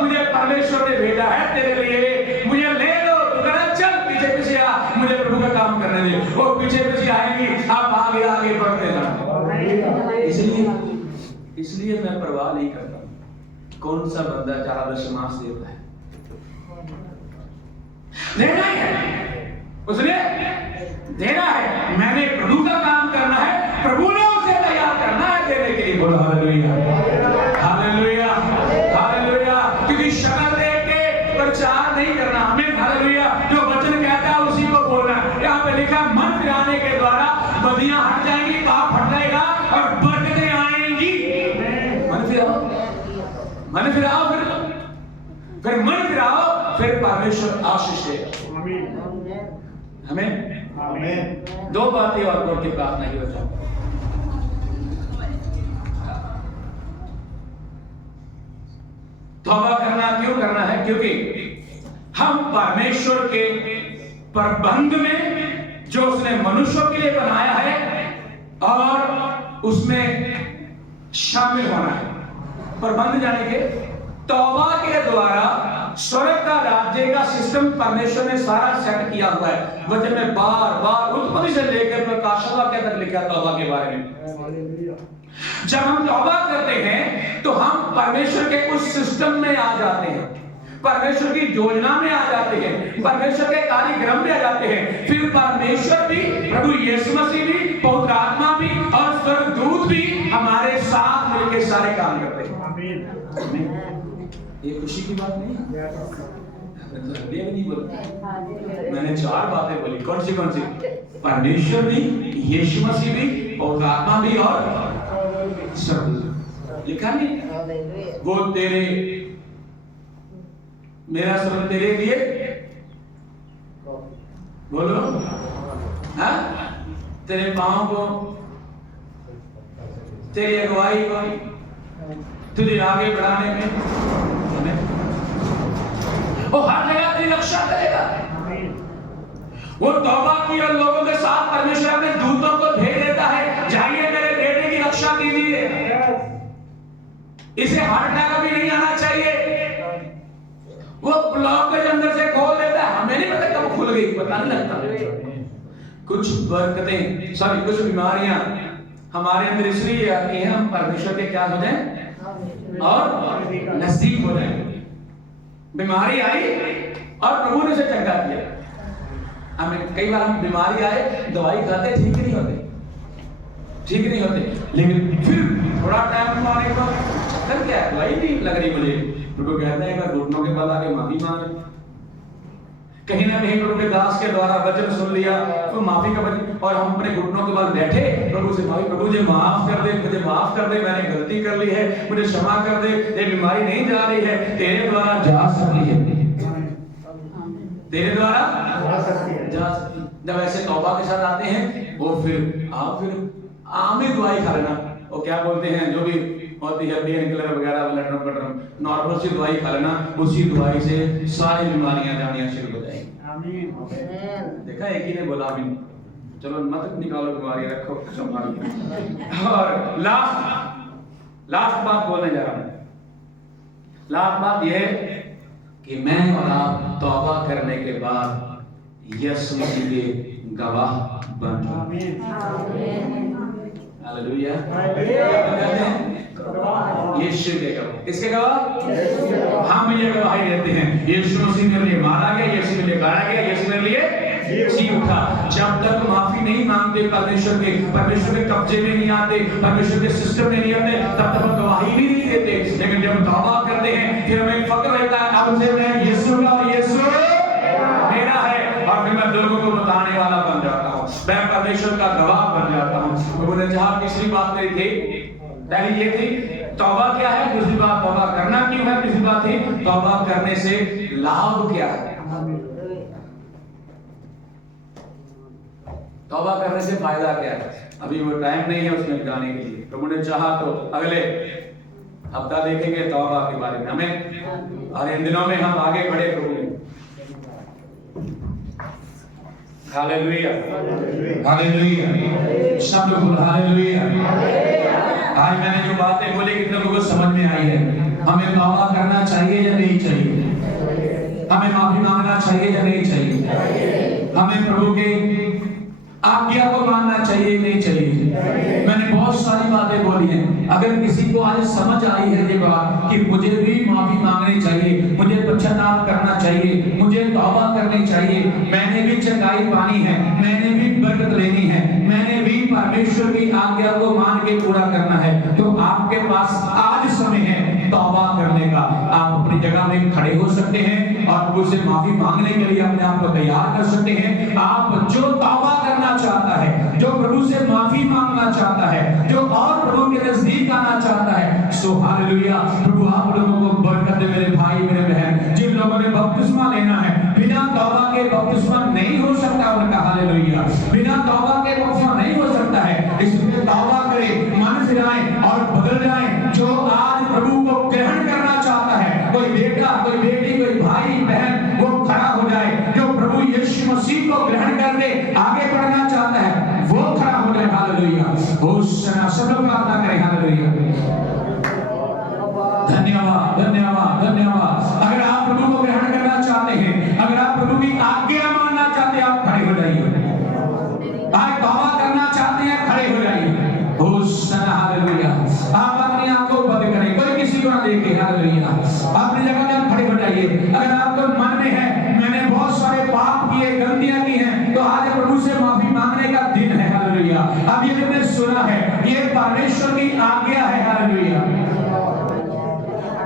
मुझे परमेश्वर ने भेजा है तेरे लिए, मुझे ले लो। तो कहना चल पीछे पीछे आ, मुझे प्रभु का काम करने दे। वो पीछे पीछे आएंगी, आप आगे आगे बढ़ते जाओ। इसलिए मैं परवाह नहीं करता कौन सा बंदा ज्यादा दशमांश देता है, देना ही है, उसने देना है। मैंने प्रभु का काम करना है, प्रभु ने उसे तैयार करना है देने के लिए। बोलो हालेलुया हालेलुया हालेलुया। क्योंकि शक्ल देख के प्रचार नहीं करना हमें, हालेलुया। जो वचन कहता है उसी को बोलना। यहाँ पे लिखा मन फिराने के द्वारा बदियां हट जाएंगी, पाप हट जाएगा और बरकतें आएंगी। मन फिराओ, मन फिराओ, फिर मन फिराओ, फिर परमेश्वर आशीष देगा। हमें आमीन। दो बातें और बोल के प्रार्थना की वजह। तौबा करना क्यों करना है? क्योंकि हम परमेश्वर के प्रबंध में जो उसने मनुष्यों के लिए बनाया है और उसमें शामिल होना है। प्रबंध जाने के तौबा के द्वारा स्वर्ग का राज्य का सिस्टम परमेश्वर ने सारा सेट किया हुआ है। वचन में बार बार उत्पत्ति से लेकर प्रकाशवाक्य तक लिखा तौबा के बारे में। जब हम तौबा करते हैं तो हम परमेश्वर के उस सिस्टम में आ जाते हैं, परमेश्वर की योजना में आ जाते हैं, परमेश्वर के कार्यक्रम में आ जाते हैं। फिर परमेश्वर भी, प्रभु यीशु मसीह भी, पवित्र आत्मा भी और स्वर्गदूत भी हमारे साथ मिलकर सारे काम करते हैं। आमीन। ये खुशी की बात नहीं है? नहीं बोला, मैंने चार बातें बोली। कौन सी कौन सी? परमेश्वर भी, यीशु मसीह भी, पवित्र आत्मा भी और स्वर्गदूत। लिखा नहीं वो तेरे, मेरा स्वर्ग तेरे लिए, बोलो हाँ, तेरे पांव को, तेरी अगुवाई को, तुझे आगे बढ़ाने में वो हर जगह तेरी रक्षा करेगा। वो तौबा किए लोगों के साथ परमेश्वर अपने दूतों को भेज देता है, जाइए मेरे बेटे की रक्षा कीजिए, इसे हार्ट अटैक अभी नहीं आना चाहिए। वो ब्लॉक के अंदर से खोल देता है, हमें नहीं पता कब खुल गई, पता नहीं लगता। कुछ बरकतें, सॉरी कुछ बीमारियां हमारे अंदर इसलिए आती हैं हम परमेश्वर के क्या हो जाएं और नजदीक हो जाएं। बीमारी आई और प्रभु ने उसे चंगा किया। हमें कई बार हम बीमारी आए, दवाई खाते, ठीक नहीं होते, ठीक नहीं होते, लेकिन फिर थोड़ा टाइम मारने के बाद फिर क्या है, दवाई नहीं लग रही मुझे, प्रभु कहते हैं अगर घुटनों के बल आके माफी मांगे। कहीं ना कहीं प्रभु के दास के द्वारा वचन सुन लिया तो माफी का वचन, और हम अपने घुटनों के बल बैठे प्रभु से माफी, प्रभु मुझे माफ कर दे, मुझे माफ कर दे, मैंने गलती कर ली है, मुझे क्षमा कर दे, ये बीमारी नहीं जा रही है, तेरे द्वारा जा सकती है, तेरे द्वारा जा सकती। जब ऐसे तौबा के साथ आते हैं वो फिर आप फिर आमी दवाई खा लेना, वो क्या बोलते हैं, जो भी होती है पेन किलर वगैरह लटरम पटरम, नॉर्मल सी दवाई खा लेना, उसी दवाई से सारी बीमारियां जानियां शुरू हो जाएंगी। आमीन। देखा एक ही ने बोला आमीन। चलो मत निकालो बीमारियां, रखो संभाल के। और लास्ट बात बोलने जा रहा हूं। लास्ट बात यह कि मैं और आप तौबा करने के बाद यीशु मसीह के गवाह बन जाएं। हालेलुया। यीशु के गवाह, किसके गवाह? हम ये गवाही देते हैं, यीशु मसीह मेरे लिए मारा गया, यीशु मेरे लिए गाड़ा गया, यीशु मेरे लिए जी उठा। जब तक माफी नहीं मांगते परमेश्वर के कब्जे में नहीं आते, परमेश्वर के सिस्टम में नहीं आते, तब तक हम गवाही भी नहीं देते। लेकिन जब तौबा करते हैं फिर हमें फक्र रहता है, अब से मैं यीशु का और यीशु मेरा है, और फिर मैं लोगों को बताने वाला बन जाता हूँ, मैं परमेश्वर का गवाह बन जाता हूँ। उन्होंने जहाँ तीसरी बात करी थी, पहली ये थी तौबा क्या है, दूसरी बात तौबा करना क्यों है, तीसरी बात थी तौबा करने से लाभ क्या है। तौबा करने से फायदा क्या है, अभी वो टाइम नहीं है उसमें जाने के लिए। प्रभु ने चाहा तो अगले हफ्ता देखेंगे तौबा के बारे में हमें, और इन दिनों में हम आगे बढ़े प्रभु में। हालेलुया, हालेलुया, शब्द बोल हालेलुया। आज मैंने जो बातें बोली कितने लोगों को समझ में आई है? हमें तौबा करना चाहिए या नहीं चाहिए? हमें माफी मांगना चाहिए या नहीं चाहिए? हमें प्रभु के आज्ञा को मानना चाहिए नहीं चाहिए? मैंने बहुत सारी बातें बोली हैं। अगर किसी को आज समझ आई है ये बात कि मुझे भी माफी मांगनी चाहिए, मुझे पश्चाताप करना चाहिए, मुझे तौबा करनी चाहिए, मैंने भी चंगाई पानी है, मैंने भी बरकत लेनी है, मैंने भी परमेश्वर की आज्ञा को मान के पूरा करना है, तो आपके पास आज समय है तौबा करने का। आप अपनी जगह में खड़े हो सकते हैं और प्रभु से माफी मांगने के लिए अपने आप को तैयार कर सकते हैं। आप जो तौबा करना चाहता है, जो प्रभु से माफी मांगना चाहता है, जो और प्रभु के नजदीक आना चाहता है, सो हालेलुया। प्रभु आप लोगों को बरकत दे मेरे भाई मेरे बहन। जिन लोगों ने बपतिस्मा लेना है, बिना तौबा के बपतिस्मा नहीं हो सकता उनका, हालेलुया। बिना तौबा के बपतिस्मा नहीं हो सकता है, इसलिए तौबा करें, मन फिराएं और बदल जाएं। जो आज प्रभु को ग्रहण करना चाहता है, कोई बेटा, कोई बेटी, कोई भाई बहन, वो खड़ा हो जाए। जो प्रभु यीशु मसीह को ग्रहण करके आगे बढ़ना चाहता है, वो खड़ा हो जाए, हालेलुया। होशाना, सब लोग प्रार्थना करें, हालेलुया। धन्यवाद, धन्यवाद, धन्यवाद। अगर आप प्रभु को ग्रहण करना चाहते हैं, अगर आप प्रभु की आज्ञा मानना चाहते हैं, आप खड़े हो जाइए। आज तौबा करना चाहते हैं, खड़े हो जाइए। होशाना, हालेलुया। आप अपनी आंखों को बंद करें, कोई किसी को ना देखे, हालेलुया। अपनी जगह में खड़े हो जाइए। अगर आपको मन में है मैंने बहुत सारे पाप किए, गलतियां की हैं, तो आज प्रभु से माफी मांगने का दिन है, हालेलुया। अब ये मैंने सुना है, ये परमेश्वर की आज्ञा है, hallelujah.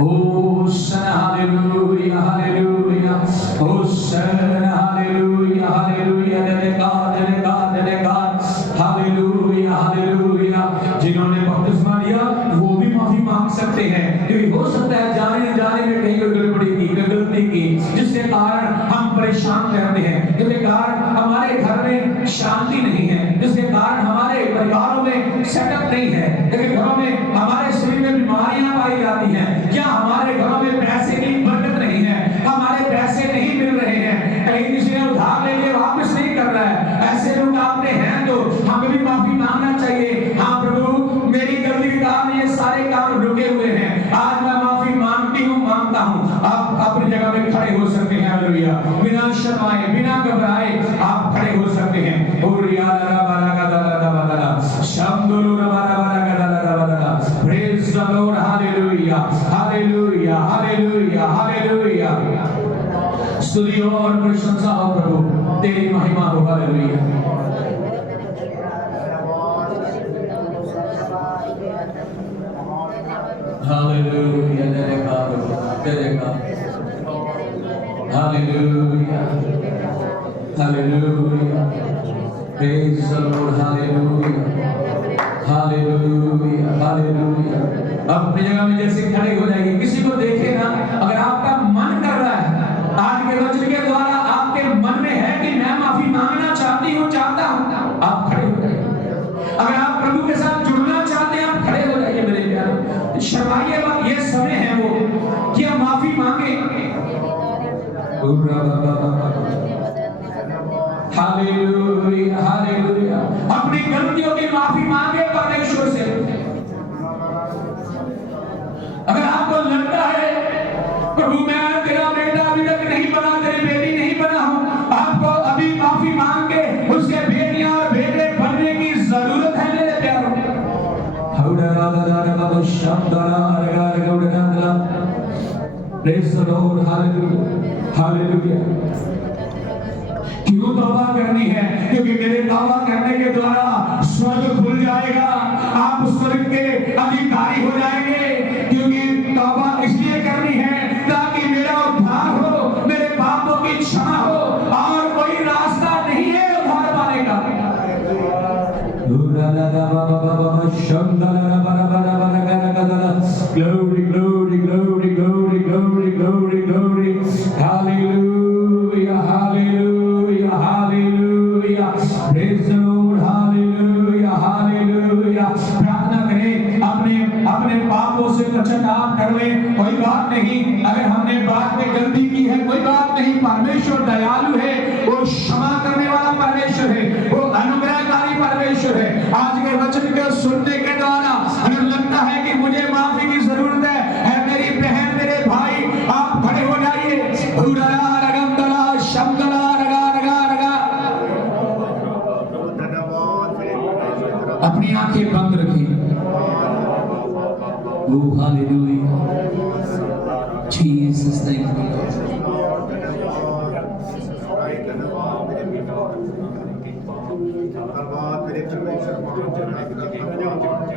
Hosanna, hallelujah, hallelujah, hosanna, hallelujah, hallelujah, hallelujah, hallelujah. जिन्होंने बपतिस्मा लिया वो भी माफी मांग सकते हैं, क्योंकि हो सकता है जाने जाने में कहीं गड़बड़ी की, गलती की, जिसके कारण हम परेशान रहते हैं, जिसके कारण हमारे घर में शांति नहीं है, जिसके कारण हमारे परिवारों में सेटअप नहीं है, लेकिन घरों में हमारे शरीर में बीमारियां पाई जाती हैं, या हमारे घरों में पैसे की बरकत नहीं है, हमारे पैसे नहीं मिल रहे हैं, कहीं किसी ने उधार ले लिया वापस नहीं कर रहा है। ऐसे लोग आपने हैं तो हमें भी माफी मांगना चाहिए। हाँ प्रभु, मेरी गलती के कारण ये सारे काम रुके हुए हैं, आज मैं माफी मांगती हूँ, मांगता हूँ। आप अपनी जगह में खड़े हो सकते हैं, हालेलुया। बिना शर्माए, बिना घबराए आप खड़े हो सकते हैं। Praise the Lord, hallelujah, hallelujah, hallelujah, hallelujah. स्तुति और प्रशंसा हो प्रभु, तेरी महिमा हो, hallelujah. Hallelujah, hallelujah, hallelujah. Praise the Lord, hallelujah, hallelujah, hallelujah। अपनी जगह में जैसे खड़े हो जाइए, किसी को देखे ना, अगर आपका मन कर रहा है, आज के वचन के द्वारा आपके मन में है कि मैं माफी मांगना चाहती हूँ, चाहता हूँ, आप खड़े हो जाइए। अगर आप प्रभु के साथ जुड़ना चाहते हैं, आप खड़े हो जाइए मेरे प्यारे। Hallelujah hallelujah. अपनी गलतियों की माफी मांगे परमेश्वर से। अगर आपको लगता है प्रभु मैं तेरा बेटा अभी तक नहीं बना, तेरी बेटी नहीं बना हूं, आपको अभी माफी मांग के उसके बेटियां और बेटे बनने की जरूरत है मेरे प्यारों। Praise the Lord, hallelujah, hallelujah। क्यों तौबा करनी है? क्योंकि मेरे तौबा करने के द्वारा स्वर्ग खुल जाएगा, आप स्वर्ग के अधिकारी हो जाएंगे। क्योंकि तौबा इसलिए करनी है ताकि मेरा उद्धार हो, मेरे पापों की क्षमा हो, और कोई रास्ता नहीं है उद्धार पाने का। Glory, glory, glory, glory, glory, glory, glory, hallelujah, hallelujah, hallelujah, praise the Lord, hallelujah, hallelujah। प्रार्थना करें, अपने पापों से पश्चाताप कर लें। कोई बात नहीं, अगर हमने बात में गलती की है कोई बात नहीं, परमेश्वर दयालु है, वो क्षमा करने वाला परमेश्वर है, वो अनुग्रहकारी परमेश्वर है। आज के वचन को सुनने के द्वारा अगर लगता है कि मुझे माफी की जरूरत है मेरी बहन मेरे भाई, आप खड़े हो जाइए। अपनी आंखें बंद रखिए। Oh hallelujah, Jesus, thank you।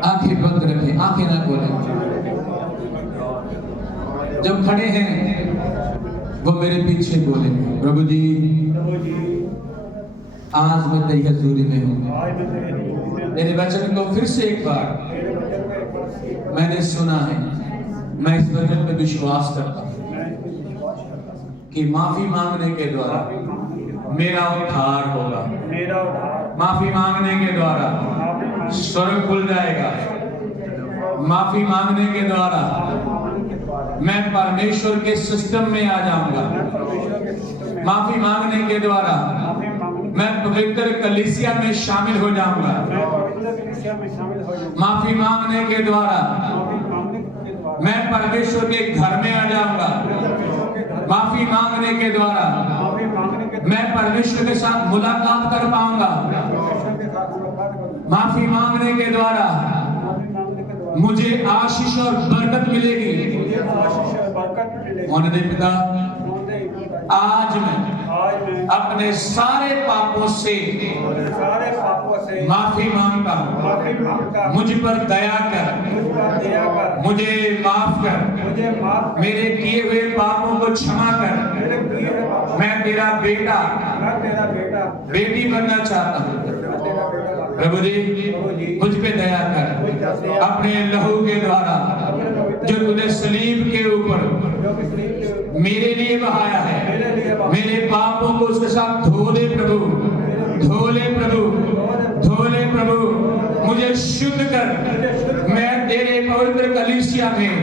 आंखें बंद रखें, आंखें ना खोलें। जब खड़े हैं वो मेरे पीछे बोले, प्रभु जी आज मैं तेरी हजूरी में हूँ। मेरे वचन को फिर से एक बार मैंने सुना है, मैं इस वचन पे विश्वास करता हूँ कि माफी मांगने के द्वारा मेरा उद्धार होगा। माफी मांगने के द्वारा स्वर्ग खुल जाएगा। माफी मांगने के द्वारा मैं परमेश्वर के सिस्टम में आ जाऊंगा। माफी मांगने के द्वारा मैं पवित्र कलीसिया में शामिल हो जाऊंगा। माफी मांगने के द्वारा मैं परमेश्वर के घर में आ जाऊंगा। माफी मांगने के द्वारा मैं परमेश्वर के साथ मुलाकात कर पाऊंगा। माफी मांगने के द्वारा मुझे आशीष और बरकत मिलेगी। मोहन पिता, आज मैं अपने सारे पापों से माफी मांगता हूँ। मुझ पर दया कर, मुझे माफ कर, मेरे किए हुए पापों को क्षमा कर। मैं तेरा बेटा बेटी बनना चाहता हूँ। प्रभु जी मुझ पे दया कर, अपने लहू के द्वारा जो तूने सलीब के ऊपर मेरे लिए बहाया है, मेरे पापों को उसके साथ धो दे प्रभु, धो ले प्रभु, धो ले प्रभु। मुझे शुद्ध कर। मैं तेरे पवित्र कलीसिया में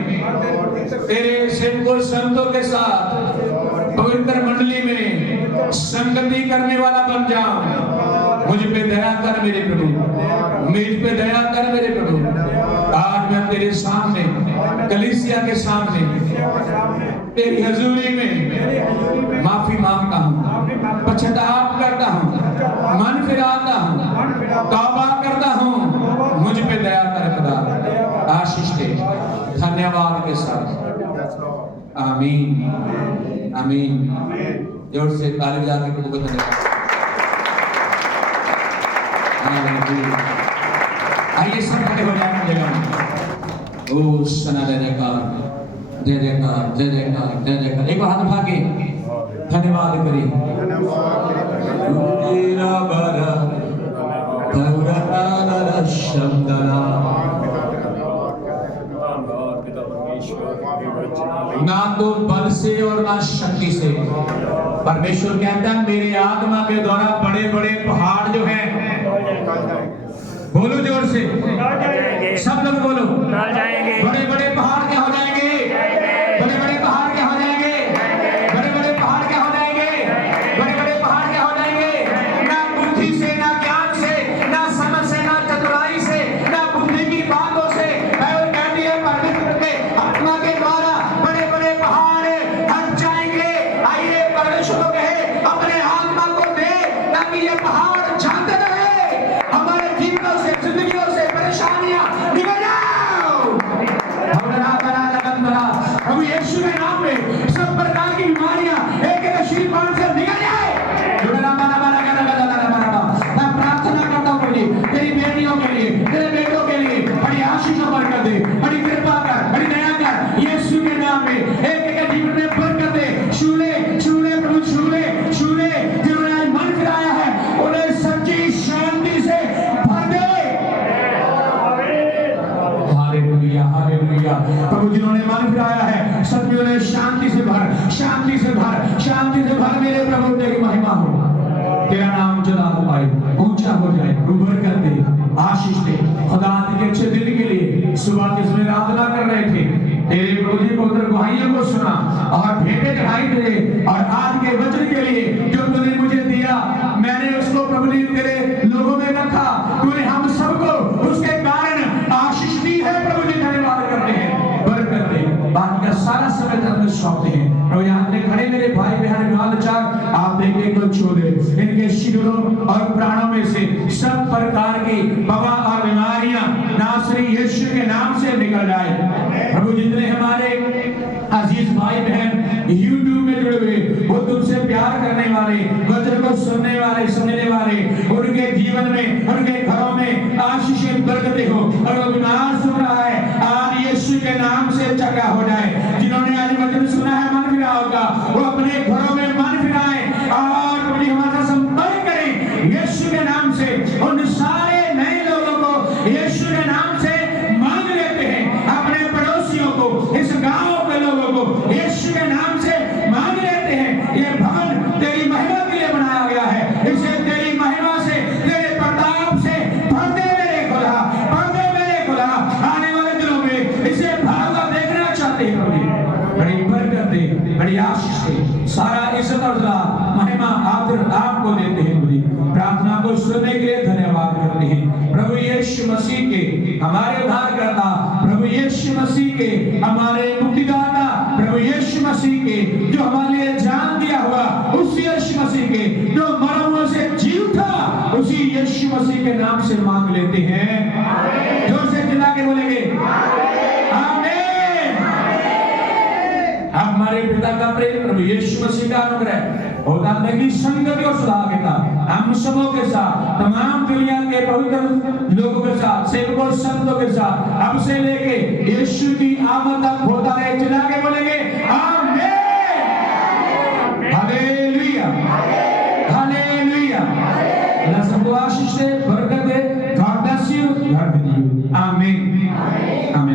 तेरे सेवकों संतों के साथ पवित्र मंडली में संगति करने वाला बन जाऊं। मुझ पे दया कर मेरे प्रभु, मुझ पे दया कर मेरे प्रभु। आज मैं तेरे सामने, कलीसिया के सामने, तेरी हजूरी में माफी मांगता हूँ, पश्चाताप करता हूँ, मन फिराता हूँ, तौबा करता हूँ। मुझ पे दया कर खुदा, आशीष दे, धन्यवाद के साथ। आमीन आमीन। जोर से ताली बजा के प्रभु को धन्यवाद। आइए सब खड़े हो जाएं जगह में। ओ सना जय जयकार, जय जयकार, जय जयकार, जय जयकार। एक हाथ उठा के धन्यवाद करें। तेरा बरा तौरा शब्दना ना तो बल से और ना शक्ति से। परमेश्वर कहता है मेरी आत्मा के द्वारा बड़े बड़े पहाड़ जो हैं, बोलो जोर से, सब लोग बोलो, बड़े बड़े पहाड़ क्या हो जाएंगे? बड़े बड़े पहाड़ क्या हो जाएंगे? बड़े बड़े पहाड़ क्या हो जाएंगे? यीशु नाम से निकल जाए। मैं प्रार्थना करता हूँ प्रभु जी तेरी बेटियों के लिए, तेरे बेटों के लिए बड़ी आशीषों बरकत दे, बड़ी कृपा कर, बड़ी दया कर यीशु के नाम में। एक एक जीवन में बरकत दे। छूले छूले प्रभु, छूले छूले जिन्होंने आज मन फिराया है उन्हें सच्ची शांति से भर दे। Hallelujah hallelujah. प्रभु जिन्होंने मन फिराया है सच में उन्हें शांति से भर, शांति से भर, शांति से भर। मेरे प्रभु तेरी महिमा हो, तेरा नाम जला पाए, ऊंचा हो जाए, उभर कर दे, आशीष दे। खुदा के अच्छे दिन के लिए सुबह जिसमें आराधना कर रहे थे तेरे प्रभु जी पवित्र गुहाइयों को सुना और भेंटें चढ़ाई तेरे, और आज के वचन के लिए जो तूने मुझे दिया मैंने उसको प्रभु जी तेरे लोगों में रखा। तूने हम सबको उसके कारण आशीष दी है। प्रभु जी धन्यवाद करते हैं, बरकत दे। बाकी का सारा समय धर्म सौंपते हैं। और यहाँ पे खड़े मेरे भाई बहन बालचार आप देखे को छू दे, इनके शिरों और प्राणों में से सब प्रकार की वबा और बीमारियां नासरी यीशु के नाम से निकल जाए। प्रभु जितने हमारे अजीज भाई बहन YouTube में जुड़े हुए वो तुमसे प्यार करने वाले, वचन को सुनने वाले, समझने वाले, उनके जीवन में, उनके घरों में आशीषें बरकतें हो। और वो बीमार सुन रहा है आज यीशु के नाम से चंगा हो जाए। जिन्होंने आज वचन सुना है मन फिरा होगा वो अपने घरों में मन फिराए और प्रभु हमारा संपर्क करें यीशु के नाम से। उन सारे नए लोगों को यीशु के नाम से मांग लेते हैं, अपने पड़ोसियों को, इस गांव के लोगों को यीशु के नाम से मांग लेते हैं। ये भवन तेरी महिमा के लिए बनाया गया है, इसे तेरी महिमा से, तेरे प्रताप से भर दे मेरे खुदा, भर दे मेरे खुदा। आने वाले दिनों में इसे भरा हुआ देखना चाहते हैं प्रभु। बड़ी बरकत दे, बड़ी आशीष दे। सारा इज्जत और महिमा आदर आपको देते हैं प्रभु। प्रार्थना को सुनने के लिए धन्यवाद करते हैं प्रभु यीशु मसीह के हमारे उद्धारकर्ता, प्रभु यीशु मसीह के हमारे मुक्तिदाता, प्रभु यीशु मसीह के जो हमारे लिए जान दिया हुआ, उस यीशु मसीह के जो मरा हुआ से जी उठा, उसी यीशु मसीह के नाम से मांग लेते हैं। जोर से चिल्ला के बोलेंगे आमीन। हमारे पिता का प्रेम, प्रभु यीशु मसीह का अनुग्रह और दाता की संगति और सदा हम सबों के साथ, तमाम दुनिया के पवित्र लोगों के साथ, सेवकों संतों के साथ अब से लेके यीशु की आमद तक होता रहे। चिल्ला के बोलेंगे आमीन। Hallelujah hallelujah. अल्लाह सबको आशीष दे, बरकत दे। God bless you, God with you. आमीन आमीन।